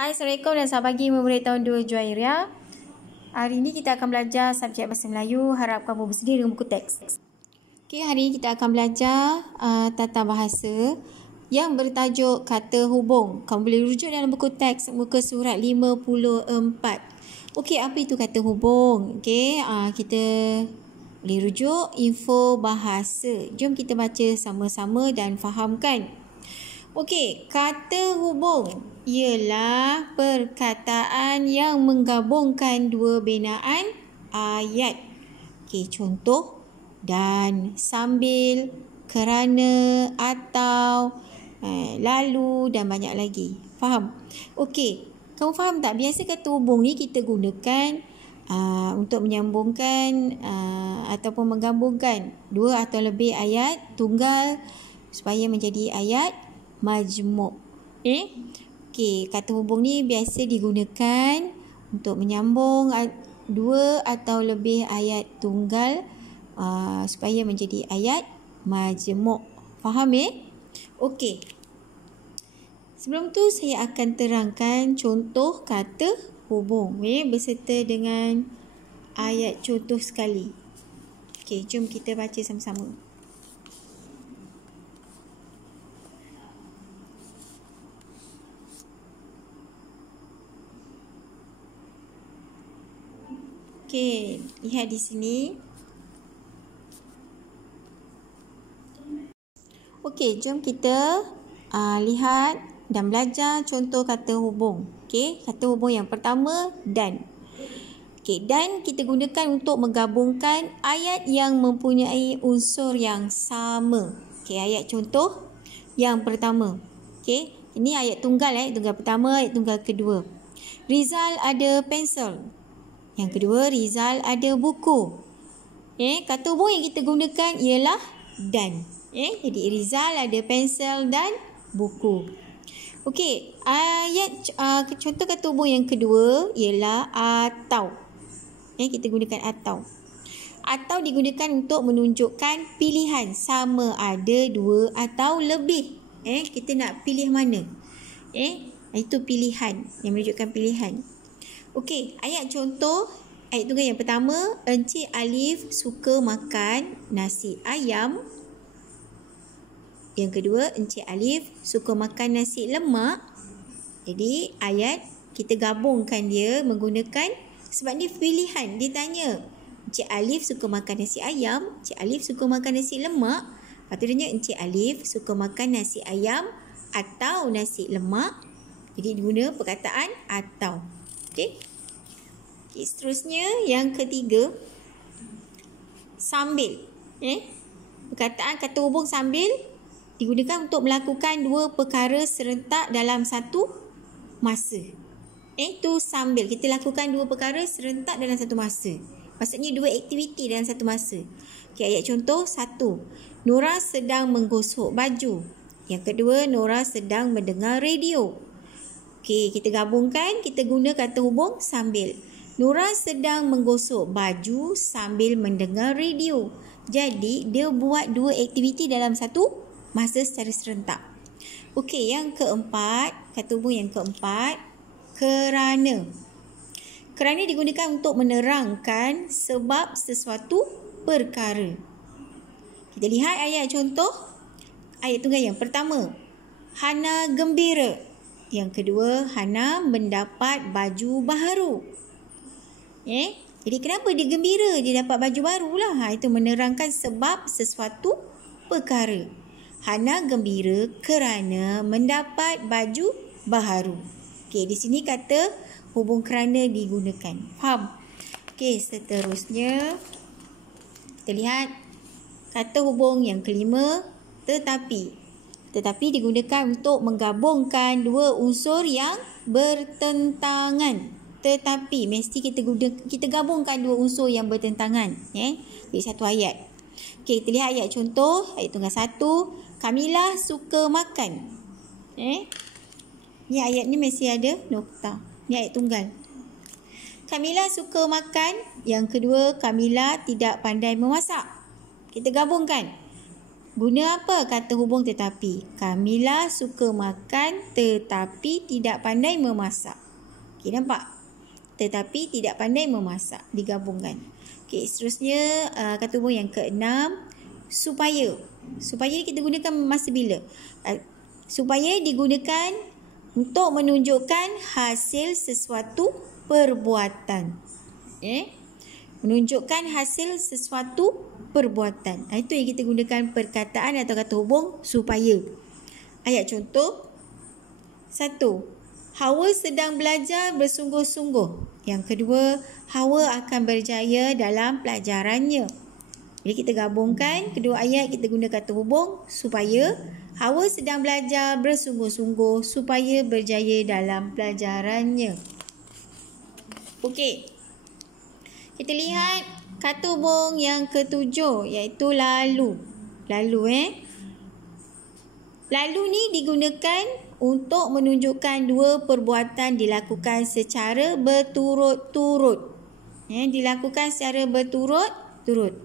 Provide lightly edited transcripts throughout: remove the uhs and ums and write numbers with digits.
Hai, Assalamualaikum dan selamat pagi murid tahun 2 Juwairia. Hari ini kita akan belajar subjek Bahasa Melayu. Harap kamu bersedia dengan buku teks. Okey, hari ini kita akan belajar tata bahasa yang bertajuk kata hubung. Kamu boleh rujuk dalam buku teks muka surat 54. Okey, apa itu kata hubung? Okey, kita boleh rujuk info bahasa. Jom kita baca sama-sama dan fahamkan. Okey, kata hubung ialah perkataan yang menggabungkan dua binaan ayat. Okey, contoh dan, sambil, kerana, atau, lalu dan banyak lagi. Faham? Okey, kamu faham tak? Biasa kata hubung ni kita gunakan untuk menyambungkan ataupun menggabungkan dua atau lebih ayat tunggal supaya menjadi ayat majmuk. Okey, kata hubung ni biasa digunakan untuk menyambung dua atau lebih ayat tunggal supaya menjadi ayat majmuk. Faham Okey. Sebelum tu saya akan terangkan contoh kata hubung beserta dengan ayat contoh sekali. Okey, jom kita baca sama-sama. Okey, lihat di sini. Okey, jom kita lihat dan belajar contoh kata hubung. Okey, kata hubung yang pertama dan. Okey, dan kita gunakan untuk menggabungkan ayat yang mempunyai unsur yang sama. Okey, ayat contoh yang pertama. Okey, ini ayat tunggal tunggal pertama, ayat tunggal kedua. Rizal ada pensel. Yang kedua, Rizal ada buku. Kata hubung yang kita gunakan ialah dan. Jadi Rizal ada pensel dan buku. Okey, ayat contoh kata hubung yang kedua ialah atau. Kita gunakan atau. Atau digunakan untuk menunjukkan pilihan sama ada dua atau lebih. Kita nak pilih mana? Itu pilihan yang menunjukkan pilihan. Okey, ayat contoh, ayat tunggal yang pertama, Encik Alif suka makan nasi ayam. Yang kedua, Encik Alif suka makan nasi lemak. Jadi, ayat kita gabungkan dia menggunakan, sebab dia pilihan, dia tanya, Encik Alif suka makan nasi ayam, Encik Alif suka makan nasi lemak. Patutnya Encik Alif suka makan nasi ayam atau nasi lemak. Jadi, guna perkataan atau. Okey. Seterusnya yang ketiga, sambil. Perkataan kata hubung sambil digunakan untuk melakukan dua perkara serentak dalam satu masa. Itu sambil kita lakukan dua perkara serentak dalam satu masa. Maksudnya dua aktiviti dalam satu masa. Okey, ayat contoh 1. Nora sedang menggosok baju. Yang kedua, Nora sedang mendengar radio. Okey, kita gabungkan, kita guna kata hubung sambil. Nora sedang menggosok baju sambil mendengar radio. Jadi, dia buat dua aktiviti dalam satu masa secara serentak. Okey, yang keempat, kata hubung yang keempat, kerana. Kerana digunakan untuk menerangkan sebab sesuatu perkara. Kita lihat ayat contoh. Ayat tunggal yang pertama, Hana gembira. Yang kedua, Hana mendapat baju baru. Jadi kenapa dia gembira? Dia dapat baju baru lah. Itu menerangkan sebab sesuatu perkara. Hana gembira kerana mendapat baju baru. Okey, di sini kata hubung kerana digunakan. Faham? Okey, seterusnya kita lihat kata hubung yang kelima, tetapi. Tetapi digunakan untuk menggabungkan dua unsur yang bertentangan. Tetapi mesti kita gabungkan dua unsur yang bertentangan. Jadi satu ayat. Okey, kita lihat ayat contoh. Ayat tunggal 1. Kamilah suka makan. Ni ayat ni mesti ada nokta. Ni ayat tunggal. Kamilah suka makan. Yang kedua, Kamilah tidak pandai memasak. Kita gabungkan. Guna apa? Kata hubung tetapi. Kamilah suka makan tetapi tidak pandai memasak. Okey, nampak? Tetapi tidak pandai memasak. Digabungkan. Okey, seterusnya kata hubung yang keenam. Supaya. Supaya ni kita gunakan masa bila? Supaya digunakan untuk menunjukkan hasil sesuatu perbuatan. Menunjukkan hasil sesuatu perbuatan. Itu yang kita gunakan perkataan atau kata hubung supaya. Ayat contoh. 1. Hawa sedang belajar bersungguh-sungguh. Yang kedua, Hawa akan berjaya dalam pelajarannya. Jadi kita gabungkan kedua ayat, kita guna kata hubung supaya. Hawa sedang belajar bersungguh-sungguh supaya berjaya dalam pelajarannya. Okey. Kita lihat kata hubung yang ketujuh iaitu lalu. Lalu Lalu ni digunakan untuk menunjukkan dua perbuatan dilakukan secara berturut-turut. Dilakukan secara berturut-turut.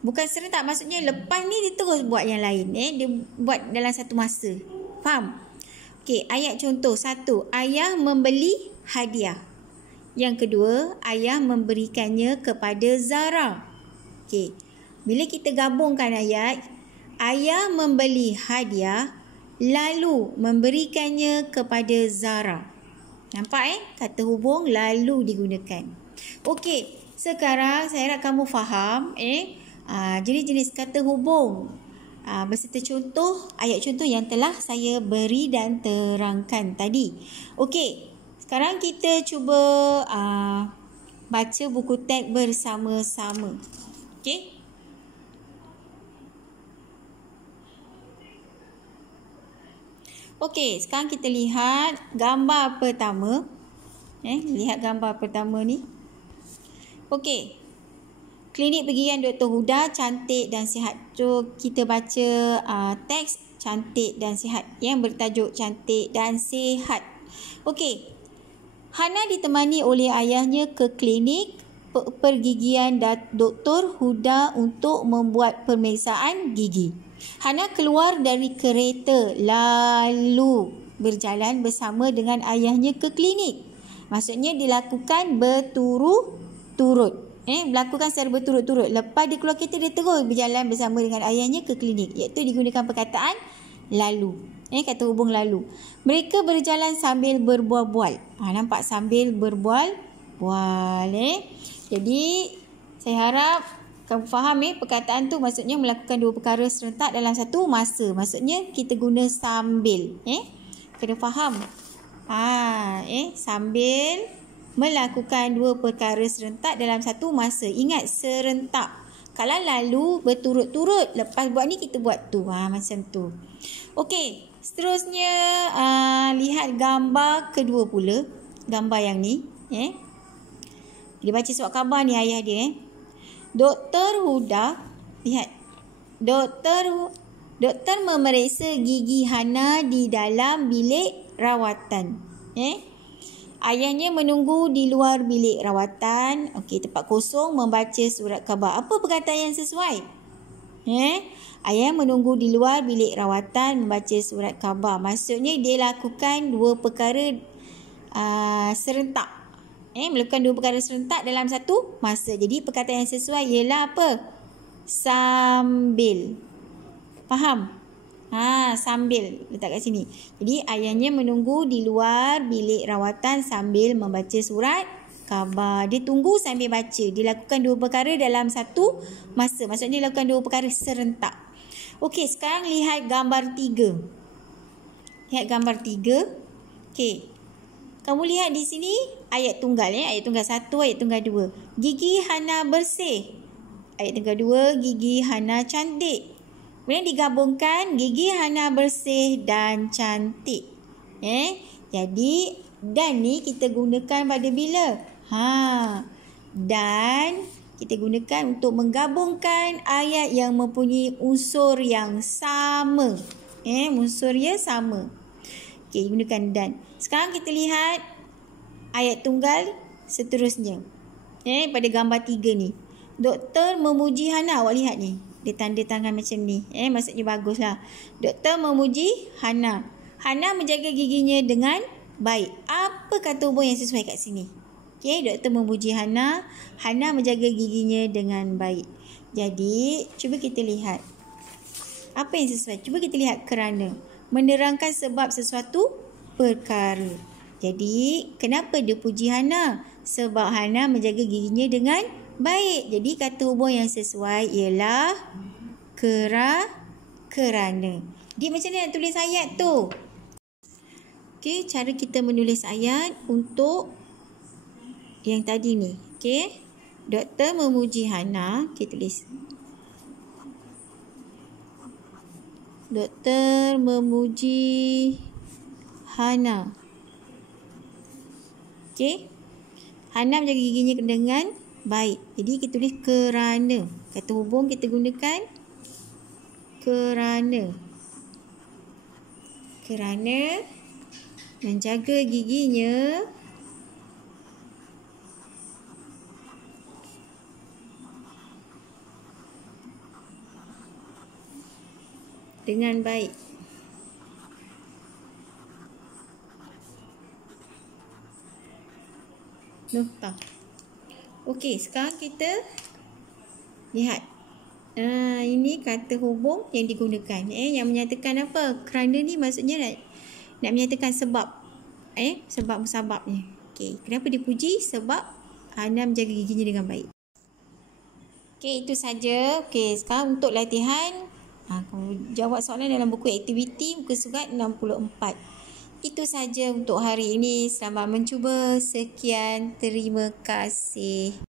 Bukan serentak, maksudnya lepas ni dia terus buat yang lain. Dia buat dalam satu masa. Faham? Okey, ayat contoh. 1. Ayah membeli hadiah. Yang kedua, ayah memberikannya kepada Zara. Okey. Bila kita gabungkan ayat, ayah membeli hadiah lalu memberikannya kepada Zara. Nampak kata hubung lalu digunakan. Okey, sekarang saya harap kamu faham jadi jenis kata hubung beserta contoh, ayat contoh yang telah saya beri dan terangkan tadi. Okey, sekarang kita cuba baca buku teks bersama-sama. Okey. Okey, sekarang kita lihat gambar pertama. Lihat gambar pertama ni. Okey. Klinik Pergigian Dr. Huda, cantik dan sihat. So, kita baca teks cantik dan sihat yang bertajuk cantik dan sihat. Okey. Hana ditemani oleh ayahnya ke klinik pergigian Dr. Huda untuk membuat pemeriksaan gigi. Hana keluar dari kereta lalu berjalan bersama dengan ayahnya ke klinik. Maksudnya dilakukan berturut-turut. Melakukan secara berturut-turut. Lepas dia keluar kereta, dia terus berjalan bersama dengan ayahnya ke klinik. Iaitu digunakan perkataan lalu. Kata hubung lalu. Mereka berjalan sambil berbual-bual. Nampak sambil berbual-bual. Jadi saya harap kamu faham perkataan tu maksudnya melakukan dua perkara serentak dalam satu masa. Maksudnya kita guna sambil. Kena faham. Sambil melakukan dua perkara serentak dalam satu masa. Ingat serentak. Kalau lalu berturut-turut, lepas buat ni kita buat tu. Macam tu. Okey, seterusnya lihat gambar kedua pula. Gambar yang ni. Dia baca surat khabar ni ayah dia. Dr. Huda, lihat. Doktor memeriksa gigi Hana di dalam bilik rawatan. Ayahnya menunggu di luar bilik rawatan. Okey, tempat kosong membaca surat khabar. Apa perkataan yang sesuai? Ayah menunggu di luar bilik rawatan membaca surat khabar. Maksudnya dia lakukan dua perkara serentak. Melakukan dua perkara serentak dalam satu masa. Jadi perkataan yang sesuai ialah apa? Sambil. Faham? Sambil. Letak kat sini. Jadi ayahnya menunggu di luar bilik rawatan sambil membaca surat khabar. Dia tunggu sambil baca. Dia lakukan dua perkara dalam satu masa. Maksudnya dia lakukan dua perkara serentak. Okey, sekarang lihat gambar 3. Lihat gambar 3. Okey. Kamu lihat di sini ayat tunggal. Ayat tunggal 1, ayat tunggal 2. Gigi Hana bersih. Ayat tunggal 2, gigi Hana cantik. Kemudian digabungkan gigi Hana bersih dan cantik. Jadi dan ni kita gunakan pada bila? Dan kita gunakan untuk menggabungkan ayat yang mempunyai unsur yang sama. Unsurnya sama. Okey, gunakan dan. Sekarang kita lihat ayat tunggal seterusnya. Pada gambar 3 ni. Doktor memuji Hana. Awak lihat ni. Dia tanda tangan macam ni. Maksudnya baguslah. Doktor memuji Hana. Hana menjaga giginya dengan baik. Apa kata hubung yang sesuai kat sini? Okey, doktor memuji Hana. Hana menjaga giginya dengan baik. Jadi, cuba kita lihat. Apa yang sesuai? Cuba kita lihat kerana. Menerangkan sebab sesuatu perkara. Jadi, kenapa dia puji Hana? Sebab Hana menjaga giginya dengan baik. Jadi, kata hubung yang sesuai ialah kerana. Dia macam mana nak tulis ayat tu? Okey, cara kita menulis ayat untuk yang tadi ni. Okey. Doktor memuji Hana. Kita tulis. Doktor memuji Hana. Okey. Hana menjaga giginya dengan baik. Jadi kita tulis kerana. Kata hubung kita gunakan kerana. Kerana menjaga giginya dengan baik. Nokta. Okey, sekarang kita lihat. Ini kata hubung yang digunakan. Yang menyatakan apa? Kerana ni maksudnya nak menyatakan sebab. Sebab musababnya. Okey, kenapa dipuji? Sebab Hana menjaga giginya dengan baik. Okey, itu saja. Okey, sekarang untuk latihan. Kamu jawab soalan dalam buku aktiviti muka surat 64. Itu saja untuk hari ini. Selamat mencuba. Sekian. Terima kasih.